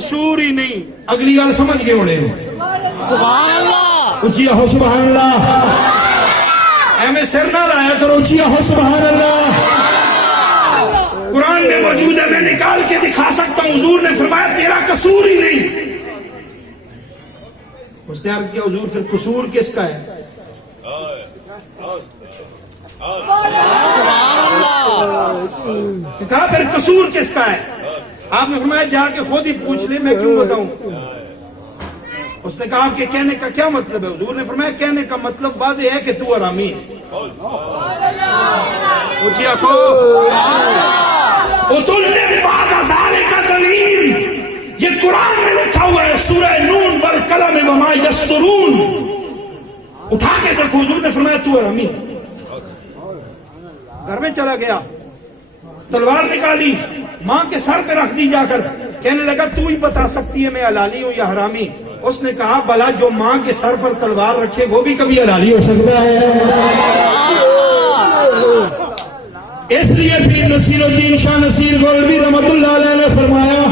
قصور ہی نہیں. اگلی گل سمجھ گئے ہونے سبحان اللہ. اچھی آہو سبحان اللہ. ایویں سر نہ لایا کرو, اچھی آہو سبحان اللہ. قرآن میں موجود ہے, میں نکال کے دکھا سکتا ہوں. حضور نے فرمایا تیرا قصور ہی نہیں. اس نے عرض کیا حضور پھر قصور کس کا ہے؟ کہا پھر قصور کس کا ہے؟ آپ نے فرمایا جا کے خود ہی پوچھ لے, میں کیوں بتاؤں. اس نے کہا آپ کے کہنے کا کیا مطلب ہے؟ حضور نے فرمایا کہنے کا مطلب واضح ہے کہ تو حرامی ہے. اچھی آنکھو یہ قرآن میں لکھا ہوا ہے سورہ نون والقلم وما یسطرون. اٹھا کے دیکھو, حضور نے فرمایا تو حرامی. گھر میں چلا گیا, تلوار نکالی, ماں کے سر پہ رکھ دی جا کر, کہنے لگا تو ہی بتا سکتی ہے میں حلالی ہوں یا حرامی. اس نے کہا بھلا جو ماں کے سر پر تلوار رکھے وہ بھی کبھی حلالی ہو سکتا ہے. اس لیے پیر نصیر الدین شاہ نصیر گولوی رحمت اللہ علیہ نے فرمایا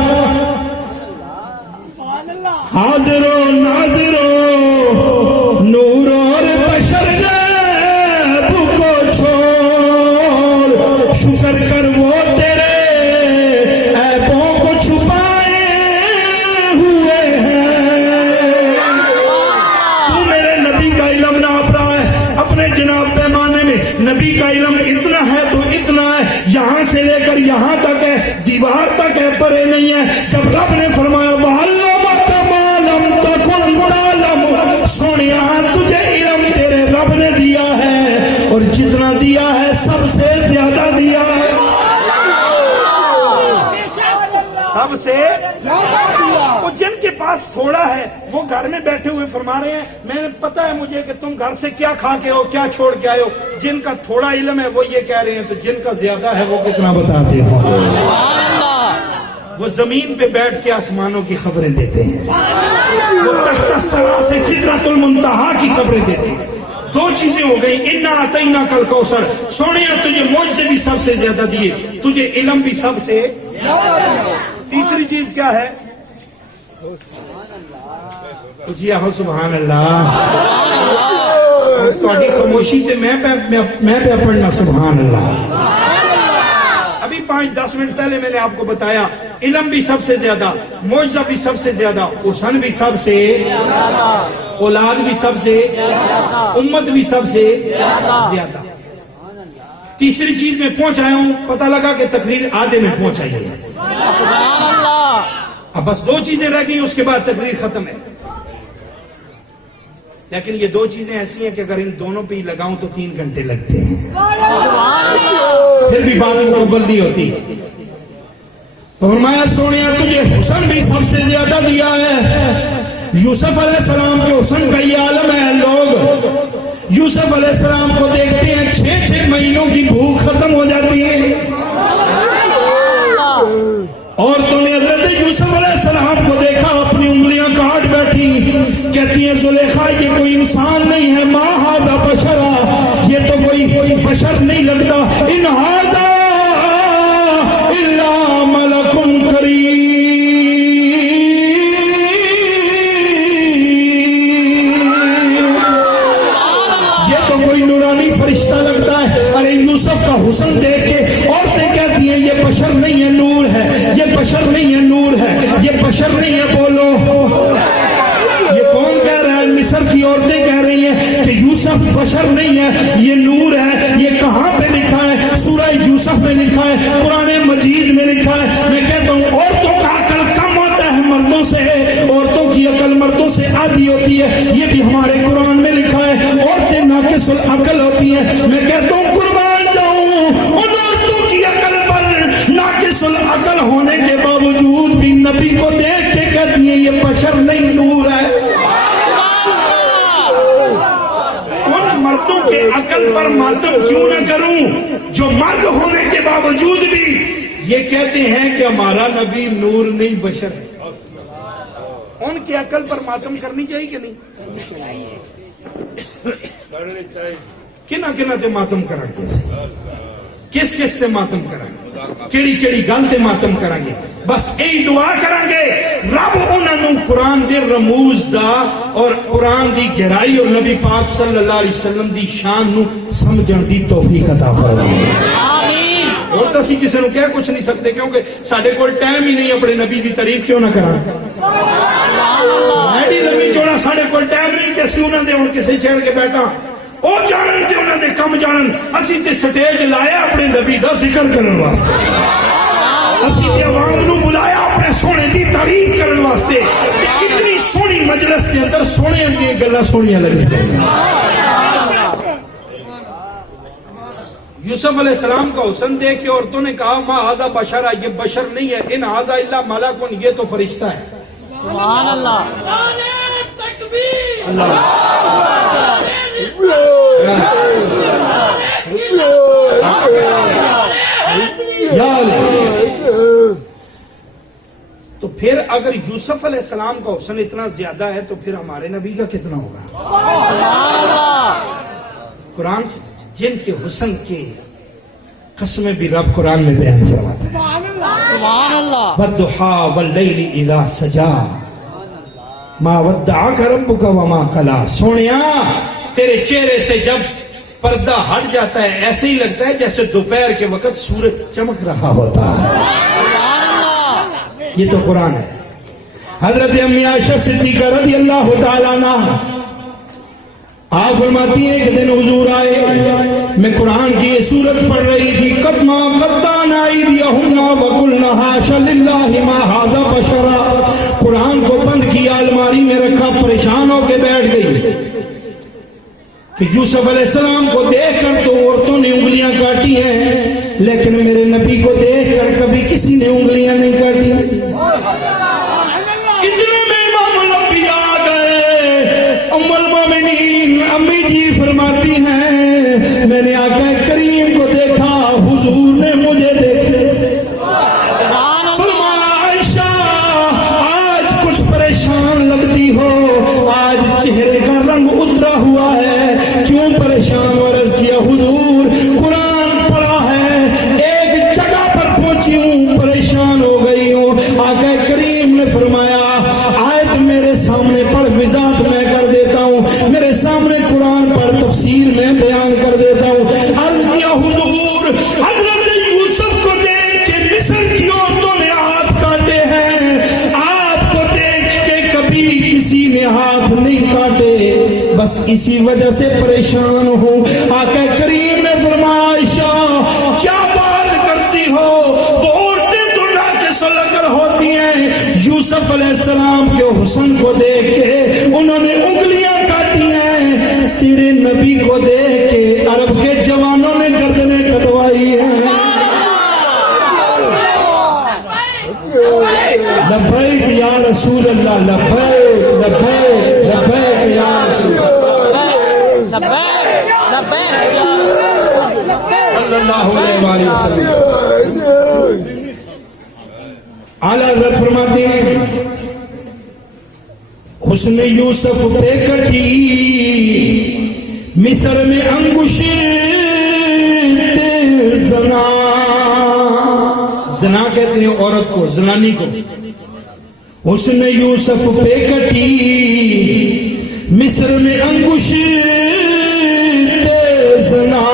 حاضر و ناظر و نور اور بشر جب کو چھوڑ, شکر کر وہ تیرے عیبوں کو چھپائے ہوئے ہیں. تو میرے نبی کا علم نہ آپ رہا ہے اپنے جناب پیمانے میں. نبی کا علم اتنا ہے تو اتنا ہے, یہاں سے لے کر یہاں تک ہے, دیوار تک ہے, پرے نہیں ہے. جب رب نے فرمایا وَعَلَّمَكَ مَا لَمْ تَكُنْ تَعْلَمُ, سونیا تجھے علم تیرے رب نے دیا ہے, اور جتنا دیا ہے سب سے زیادہ دیا ہے. سب سے وہ جن کے پاس تھوڑا ہے وہ گھر میں بیٹھے ہوئے فرما رہے ہیں میں نے پتا ہے مجھے کہ تم گھر سے کیا کھا کے ہو, کیا چھوڑ کے آئے ہو. جن کا تھوڑا علم ہے وہ یہ کہہ رہے ہیں, تو جن کا زیادہ ہے وہ کتنا بتاتے ہیں. وہ زمین پہ بیٹھ کے آسمانوں کی خبریں دیتے ہیں, وہ تحت الثری سے سدرۃ المنتہا کی خبریں دیتے ہیں. دو چیزیں ہو گئی, انا اعطیناک الکوثر, سونیا تجھے معجزے بھی سب سے زیادہ دیے, تجھے علم بھی سب سے زیادہ دیے. تیسری چیز کیا ہے؟ جی آہو سبحان اللہ. تھوڑی خاموشی تے میں پہ پڑھنا سبحان اللہ. ابھی 5-10 منٹ پہلے میں نے آپ کو بتایا علم بھی سب سے زیادہ, معجزہ بھی سب سے زیادہ, حسن بھی سب سے زیادہ, اولاد بھی سب سے زیادہ, امت بھی سب سے زیادہ. تیسری چیز میں پہنچ آیا ہوں, پتہ لگا کہ تقریر آدھے میں پہنچ آئی ہے. اب بس 2 چیزیں رہ گئی, اس کے بعد تقریر ختم ہے. لیکن یہ 2 چیزیں ایسی ہیں کہ اگر ان دونوں پہ ہی لگاؤں تو 3 گھنٹے لگتے ہیں, پھر بھی بات مکمل نہیں ہوتی. تو فرمایا سونیا تجھے حسن بھی سب سے زیادہ دیا ہے. یوسف علیہ السلام کے حسن کا یہ عالم ہے. لوگ یوسف علیہ السلام کو دیکھتے ہیں 6 مہینوں کی بھوک ختم ہو جاتی ہے, اور تم نے حضرت یوسف علیہ السلام کو دیکھا اپنی انگلیاں کاٹ بیٹھی, کہتی ہیں زلیخا یہ کوئی انسان نہیں ہے, ما ھذا بشرا, یہ تو کوئی بشر نہیں لگتا, ان ھذا الا ملک کریم, یہ تو کوئی نورانی فرشتہ لگتا ہے. ارے یوسف کا حسن دیکھ کے عورتیں کہتی ہیں یہ بشر نہیں ہے نور ہے, یہ بشر نہیں ہے نور ہے, یہ بشر نہیں ہے. بولو یہ کون کہہ رہا ہے؟ مصر کی عورتیں کہہ رہی ہیں کہ یوسف بشر نہیں ہے, یہ نور ہے. یہ کہاں پہ لکھا ہے؟ سورہ یوسف میں لکھا ہے, قرآن مجید میں لکھا ہے. میں کہتا ہوں عورتوں کا عقل کم ہوتا ہے مردوں سے, عورتوں کی عقل مردوں سے آدھی ہوتی ہے, یہ بھی ہمارے قرآن میں لکھا ہے. عورتیں ناقص العقل ہوتی ہیں. میں کہتا ہوں قربان جاؤں ان عورتوں کی عقل پر ناقص العقل ہونے کے باوجود بھی نبی کو دیکھ کے کہتی ہیں یہ بشر نہیں نور ہے. ان مردوں کے عقل پر ماتم کیوں نہ کروں جو مرد ہونے کے باوجود بھی یہ کہتے ہیں کہ ہمارا نبی نور نہیں بشر ہے. ان کی عقل پر ماتم کرنی چاہیے کہ نہیں؟ کنا کنا تے ماتم کریں گے, کس کس تے ماتم کریں گے, کیڑی کیڑی گل تے ماتم کریں گے. بس یہی دعا کریں گے رب انہاں نوں قرآن دے رموز دا اور قرآن دی گہرائی اور نبی پاک صلی اللہ علیہ وسلم دی شان نوں سمجھن دی توفیق عطا فرمائے اور تو اسی کسی نوں کہہ کچھ نہیں سکتے کیونکہ ساڈے کول ٹائم ہی نہیں اپنے نبی دی تعریف کیوں نہ کراں ایڈی لمبی چوڑا ساڈے کول ٹائم نہیں کہ اسی انہاں دے ہن کسے چھیڑ کے بیٹھا او جانن تے انہاں دے کم جانن اسی تے سٹیج لایا اپنے نبی دا ذکر کرن واسطے اسی تے عوام نوں بلایا اپنے سونے دی تعریف کرن واسطے تے اتنی سونی مجلس دے اندر سونے دی گلاں سونیاں لگدیاں یوسف علیہ السلام کا حسن دیکھ کے عورتوں نے کہا ما ھذا بشرا یہ بشر نہیں ہے ان ھذا الا ملک یہ تو فرشتہ ہے سبحان اللہ تو پھر اگر یوسف علیہ السلام کا حسن اتنا زیادہ ہے تو پھر ہمارے نبی کا کتنا ہوگا قرآن سے جن کے حسن کے قسمیں بھی رب قرآن میں بیان فرماتا ہے سبحان اللہ والضحا واللیل اذا سجا ما ودعک ربک وما قلا سونیا تیرے چہرے سے جب پردہ ہٹ جاتا ہے ایسے ہی لگتا ہے جیسے دوپہر کے وقت سورج چمک رہا ہوتا ہے یہ تو قرآن ہے حضرت امی عائشہ صدیقہ رضی اللہ تعالیٰ عنہ آپ فرماتی ہیں کہ دن حضور آئے میں قرآن کی یہ سورت پڑھ رہی تھی قدما قدان ایدیہم وقلنا حاشا للہ ما ھذا بشرا قرآن کو بند کیا الماری میں رکھا پریشان ہو کے بیٹھ گئی کہ یوسف علیہ السلام کو دیکھ کر تو عورتوں نے انگلیاں کاٹی ہیں لیکن میرے نبی کو دیکھ کر کبھی کسی نے انگلیاں نہیں کاٹی اتنے میں امام الانبیاء آ گئے ام المومنین امی جی فرماتی ہیں میں نے آقا کریم کو دیکھا حضور نے مجھے دیکھے فرمایا عائشہ آج کچھ پریشان لگتی ہو آج چہرے کا رنگ اترا ہوا ہے کیوں پریشان عرض کیا حضور قرآن پڑھا ہے ایک جگہ پر پہنچی ہوں پریشان ہو گئی ہوں آقا کریم نے فرمایا آیت میرے سامنے پڑھ وضاحت میں کر دیتا ہوں میرے سامنے قرآن پر تفسیر میں بیان کر دیتا ہوں عرض کیا حضور حضرت یوسف کو دیکھ کے مصر کی عورتوں نے ہاتھ کاٹے ہیں آپ کو دیکھ کے کبھی کسی نے ہاتھ نہیں کاٹے بس اسی وجہ سے پریشان ہوں آقا کریم نے فرمایا عائشہ کیا بات کرتی ہو وہ عورتیں تو ناقص العقل ہوتی ہیں یوسف علیہ السلام کے حسن کو دیکھ کے انہوں نے انگلیاں کاٹی ہیں تیرے نبی کو دیکھ کے عرب کے جوانوں نے گردنیں کٹوائی ہیں لبیک یا رسول اللہ لبیک لبیک لبیک یا رسول صلی اللہ علیہ وسلم اعلیٰ حضرت فرماتے ہیں حسن یوسف پہ کٹی مصر میں انگوش زنا زنا کہتے ہیں عورت کو زنانی کو حسن یوسف پہ کٹی مصر میں انگوش زنا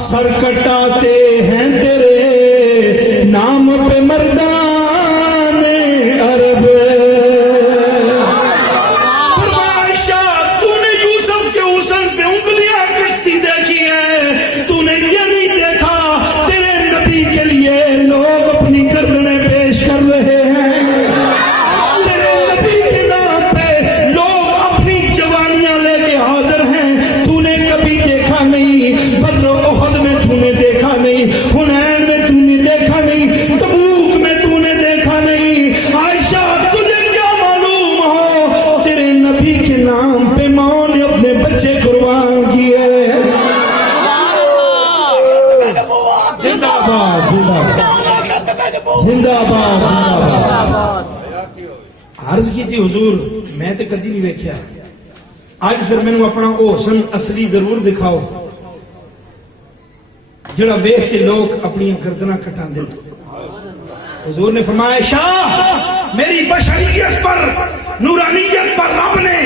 سر کٹاتے ہیں تیرے نام پہ مردان عرب فرمائشہ تو نے یوسف کے حسن پہ انگلیاں کٹتی دیکھی ہیں تو نے یہ نہیں دیکھا تیرے نبی کے لیے لوگ اپنی گردنیں پیش کر رہے ہیں تیرے نبی کے نام پہ لوگ اپنی جوانیاں لے کے حاضر ہیں تو نے کبھی دیکھا نہیں بدر و احد میں تو نے دیکھا نہیں حنین میں تو نے دیکھا نہیں تبوک میں تو نے دیکھا نہیں عائشہ تجھے کیا معلوم ہو تیرے نبی کے نام پہ ماں نے اپنے بچے قربان کیے زندہ باد زندہ باد زندہ باد عرض کی تھی حضور میں تے کدی نہیں ویکھیا آج پھر میں اپنا وہ حسن اصلی ضرور دکھاؤ جڑا ویکھ کے لوگ اپنی گردناں کٹا دے حضور نے فرمایا شاہ میری بشریت پر نورانیت پر رب نے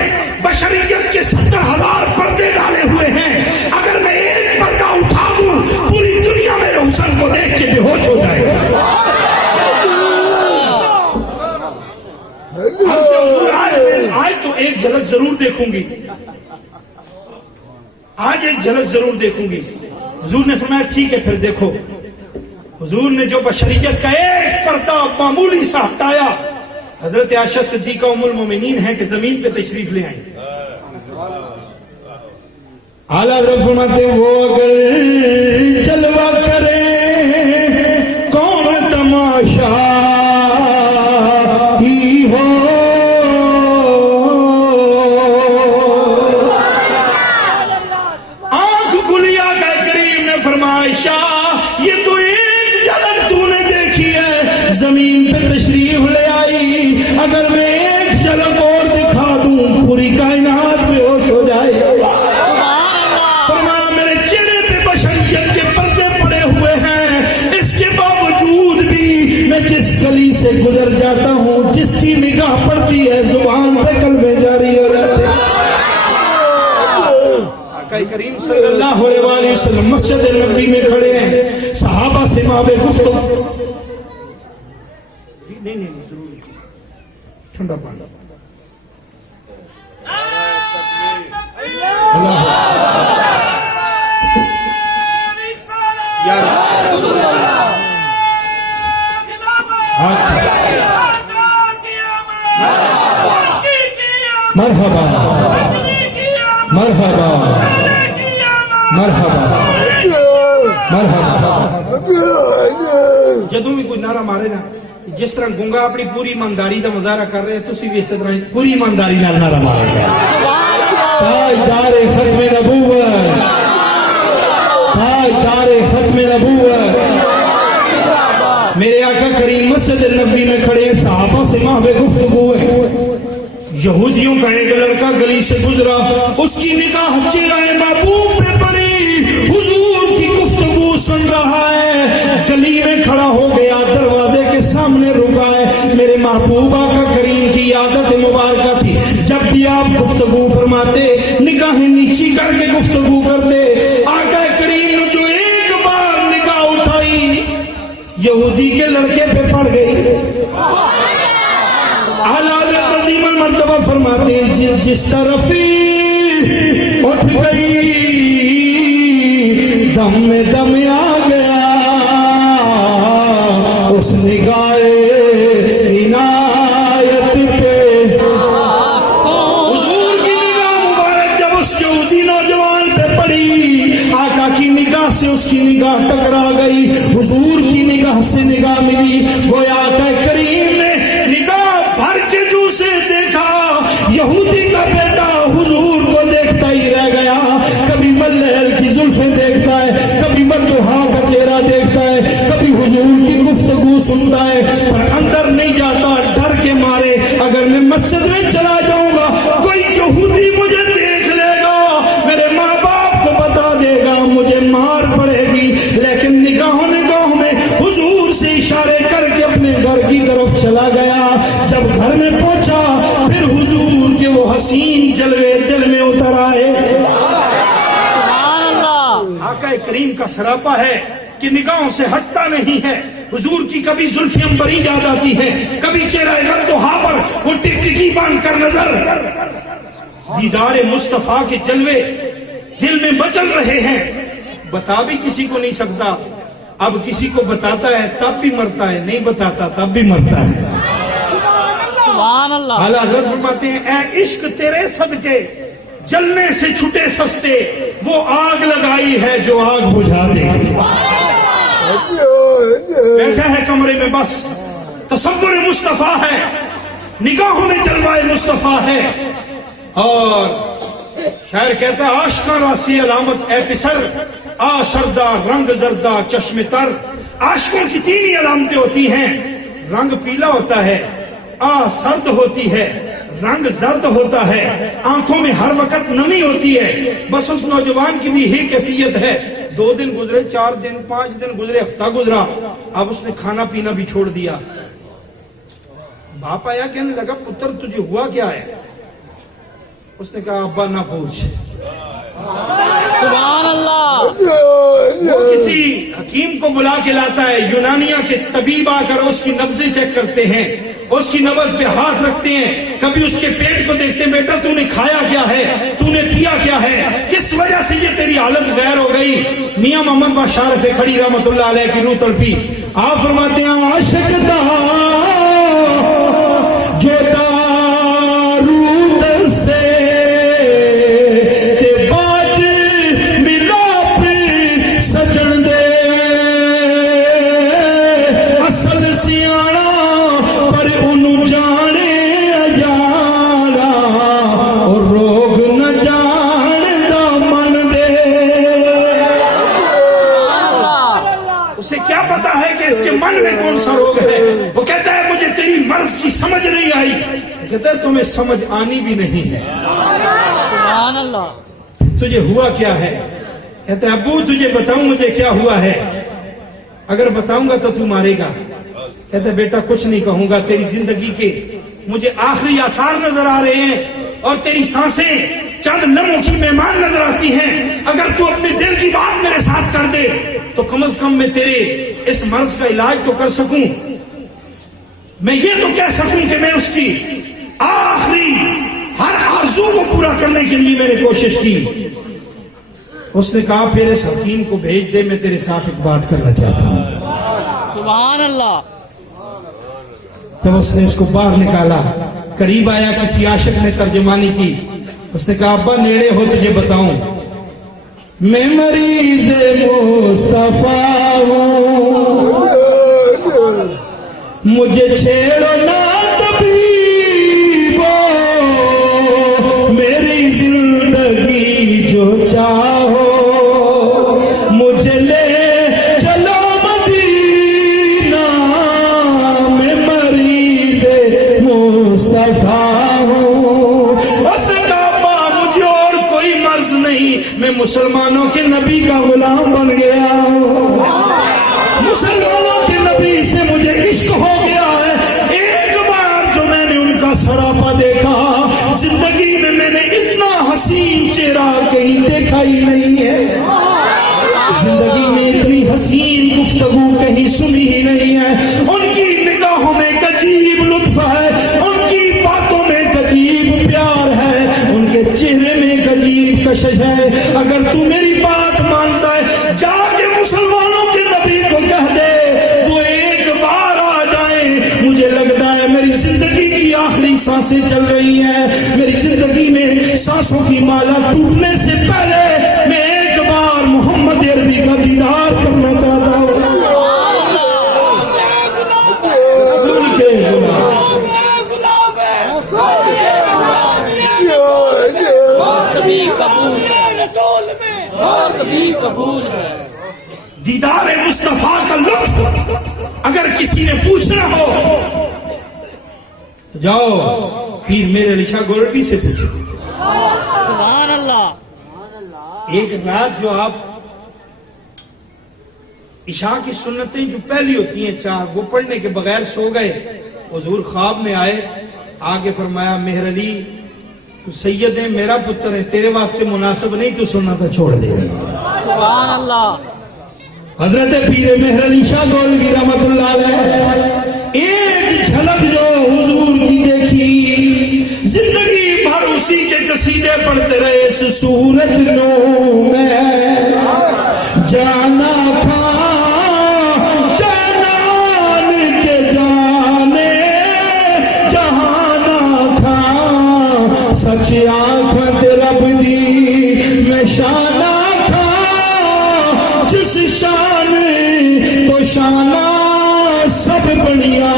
بشریت کے 70,000 پردے ڈالے ہوئے ہیں، اگر میں ایک پردہ اٹھا دوں پوری دنیا میرے حسن کو دیکھ کے بے ہوش ہو جائے گا۔ آج تو ایک جھلک ضرور دیکھوں گی، آج ایک جھلک ضرور دیکھوں گی۔ حضور نے فرمایا ٹھیک ہے پھر دیکھو۔ حضور نے جو بشریت کا ایک پردہ معمولی سا ہٹایا، حضرت عائشہ صدیقہ ام المومنین ہیں کہ زمین پہ تشریف لے آئیں۔ اعلیٰ حضرت فرماتے ہیں وہ اگر جلوہ کرے کون تماشا ہی ہو، آنکھ کھلی آقا کریم نے فرمایا شاہ یہ تو ایک جھلک تو نے دیکھی ہے، زمین پہ تشریف لے آئی، اگر میں ایک جھلک اور دکھا دوں پوری کائنات بے ہوش ہو جائے گا۔ فرمایا میرے چہرے پہ بشریت کے پردے پڑے ہوئے ہیں، اس کے باوجود بھی میں جس گلی سے گزر جاتا ہوں جس کی نگاہ پڑتی ہے زبان پہ کلمے جاری ہو جاتے ہیں۔ آقا کریم صلی اللہ علیہ وسلم مسجد نبوی میں کھڑے ہیں، صحابہ سے باب گفتگو، نہیں ٹھنڈا پانی، مرحبا مرحبا مرحبا مرحبا۔ جدوں بھی کوئی نعرہ مارے نا، جس طرح گنگا اپنی پوری ایمانداری کا مظاہرہ کر رہے ہیں، تسی بھی اسی طرح پوری ایمانداری نال نعرہ مارے گا۔ تاجدار ختم نبوت، تاجدار ختم نبوت، میرے آقا کریم مسجد نبوی میں کھڑے ہیں، صحابہ سے محو گفتگو ہے۔ یہودیوں کا ایک لڑکا گلی سے گزرا، اس کی نگاہ چہرہ محبوب پہ پڑی، حضور کی گفتگو سن رہا ہے، گلی میں کھڑا ہو گیا، دروازے کے سامنے رکا ہے۔ میرے محبوب آقا کریم کی عادت مبارکہ تھی، جب بھی آپ گفتگو فرماتے نگاہیں نیچی کر کے گفتگو کرتے۔ آقا کریم نے جو ایک بار نگاہ اٹھائی یہودی کے لڑکے پہ پڑ گئی۔ اعلیٰ حضرت عظیم المرتبہ فرماتے ہیں جس طرف اٹھ گئی دم میں دم آ گیا، اس نگاہ عنایت پہ، حضور کی نگاہ مبارک جب اس یہودی نوجوان پہ پڑی، آقا کی نگاہ سے اس کی نگاہ ٹکرا گئی، حضور کی نگاہ سے نگاہ ملی، گویا آقا کریم نے نگاہ بھر کے جو سے دیکھا، یہودی کا بیٹا حضور کو دیکھتا ہی رہ گیا، کبھی واللیل کی زلفیں دیکھتا ہے، کبھی والضحیٰ کا چہرہ دیکھتا ہے، کبھی حضور کی گفتگو سنتا ہے، پر اندر نہیں جاتا، ڈر کے مارے اگر میں مسجد میں چلا جاؤں گا کوئی یہودی مجھے دیکھ لے گا، میرے ماں باپ کو بتا دے گا، مجھے مار پڑے گی، لیکن نگاہوں میں حضور سے اشارے کر کے اپنے گھر کی طرف چلا گیا۔ جب گھر میں پہنچا پھر حضور کے وہ حسین جلوے دل میں اتر آئے۔ آقا کریم کا سراپا ہے کہ نگاہوں سے ہٹتا نہیں ہے، حضور کی کبھی زلفیں عنبری یاد آتی ہیں، کبھی چہرہ والضحیٰ پر وہ ٹکٹکی باندھ کر نظر، دیدار مصطفیٰ کے جلوے دل میں مچل رہے ہیں، بتا بھی کسی کو نہیں سکتا، اب کسی کو بتاتا ہے تب بھی مرتا ہے، نہیں بتاتا تب بھی مرتا ہے۔ سبحان اللہ۔ اعلیٰ حضرت فرماتے ہیں اے عشق تیرے صدقے جلنے سے چھٹے سستے، وہ آگ لگائی ہے جو آگ بجھا دے۔ بیٹھا ہے کمرے میں بس تصور مصطفیٰ ہے، نگاہوں میں جلوائے مصطفیٰ ہے، اور شاعر کہتا ہے عاشقاں راسی علامت اے پسر، آ سردہ رنگ زردہ چشم تر۔ عاشقوں کی تین ہی علامتیں ہوتی ہیں، رنگ پیلا ہوتا ہے، آ سرد ہوتی ہے، رنگ زرد ہوتا ہے، آنکھوں میں ہر وقت نمی ہوتی ہے۔ بس اس نوجوان کی بھی یہی کیفیت ہے، 2 دن گزرے، 4 دن، 5 دن گزرے، ہفتہ گزرا، اب اس نے کھانا پینا بھی چھوڑ دیا۔ باپ آیا کہنے لگا پتر تجھے ہوا کیا ہے؟ اس نے کہا ابا نہ پوچھ۔ سبحان اللہ۔ وہ کسی حکیم کو بلا کے لاتا ہے، یونانیہ کے طبیب آ کر اس کی نبضیں چیک کرتے ہیں، اس کی نبض پہ ہاتھ رکھتے ہیں، کبھی اس کے پیٹ کو دیکھتے ہیں، بیٹا تو نے کھایا کیا ہے، تو نے پیا کیا ہے، کس وجہ سے یہ تیری حالت غیر ہو گئی؟ میاں محمد باشارف کھڑی رحمت اللہ علیہ کی روح تڑپی۔ آپ فرماتے ہیں عاشق دا جو دارود سے وہ کہتا ہے مجھے تیری مرض کی سمجھ نہیں آئی، کہتا ہے تمہیں سمجھ آنی بھی نہیں ہے۔ سبحان اللہ۔ تجھے ہوا کیا ہے؟ کہتا ہے ابو تجھے بتاؤں مجھے کیا ہوا ہے؟ اگر بتاؤں گا تو مارے گا۔ کہتا ہے بیٹا کچھ نہیں کہوں گا، تیری زندگی کے مجھے آخری آثار نظر آ رہے ہیں اور تیری سانسیں چند لمحوں کی مہمان نظر آتی ہیں، اگر تو اپنے دل کی بات میرے ساتھ کر دے تو کم از کم میں تیرے اس مرض کا علاج تو کر سکوں، میں یہ تو کہہ سکوں کہ میں اس کی آخری ہر آرزو کو پورا کرنے کے لیے میں نے کوشش کی۔ اس نے کہا پھر اس حکیم کو بھیج دے، میں تیرے ساتھ ایک بات کرنا چاہتا ہوں۔ سبحان اللہ۔ جب اس نے اس کو باہر نکالا، قریب آیا، کسی عاشق نے ترجمانی کی، اس نے کہا ابا نیڑے ہو تجھے بتاؤں، میں مریض مصطفیٰ ہوں، مجھے چھیڑو نہ طبیبو، میری زندگی جو چاہو، مجھے لے چلو مدینہ، میں مریض مصطفیٰ ہوں۔ اس نے کہا ابا مجھے اور کوئی مرض نہیں، میں مسلمانوں کے نبی کا غلام بن گیا ہوں، مسلمانوں کے نبی سے مجھے عشق ہو گیا ہے۔ ایک بار جو میں نے ان کا سراپا دیکھا، زندگی میں میں نے اتنا حسین چہرہ کہیں دیکھا ہی نہیں ہے، زندگی میں اتنی حسین گفتگو کہیں سنی ہی نہیں ہے۔ ان کی نگاہوں میں ایک عجیب لطف ہے، ان کی باتوں میں ایک عجیب پیار ہے، ان کے چہرے میں ایک عجیب کشش ہے۔ اگر تو میری بات مانتا ہے جا کے مسلمانوں کے نبی کو کہہ دے وہ ایک بار آ جائیں، مجھے لگتا ہے میری زندگی کی آخری سانسیں چل رہی ہیں، میری زندگی میں سانسوں کی مالا ٹوٹنے سے پہلے میں ایک بار محمد عربی کا دیدار کرنا چاہتا ہوں۔ قبول ہے دیدار مصطفیٰ کا لطف اگر کسی نے پوچھنا ہو تو جاؤ پیر میرے علی شاہ گولڈی سے پوچھو۔ سبحان اللہ۔ ایک رات جو آپ عشاء کی سنتیں جو پہلی ہوتی ہیں 4 وہ پڑھنے کے بغیر سو گئے، حضور خواب میں آئے، آگے فرمایا مہر علی تو سید ہے، میرا پتر ہے، تیرے واسطے مناسب نہیں، تو سننا تھا چھوڑ دے۔ سبحان اللہ۔ حضرت پیر مہر علی شاہ گولڈی رحمت اللہ علیہ ایک جھلک جو حضور کی دیکھی، زندگی بھر اسی کے قصیدے پڑھتے رہے۔ اس صورت نو میں جانا کھا جانان کے جانے جہانا کھا، سچ آنکھ رب دی میں شانہ کھا، جس شان تو شانہ سب بنیا۔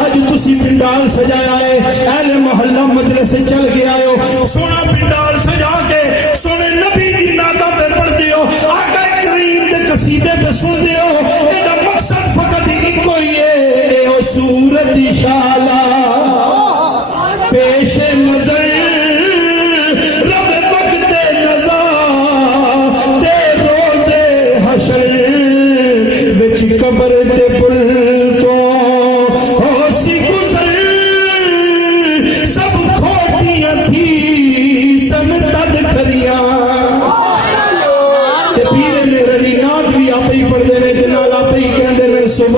اج تسی پنڈال سجایا ہے، اہل محلہ مجلس سے چل کے آئے ہو، سونا پنڈال سجا کے سونے نبی کی نعتاں پہ پڑھ دیو، آقا کریم دے قصیدے پہ سن دیو، ایڈا مقصد فقط ہی کوئی ہے، اے او صورت شالا پیش نظر رب وقت نظر تے روز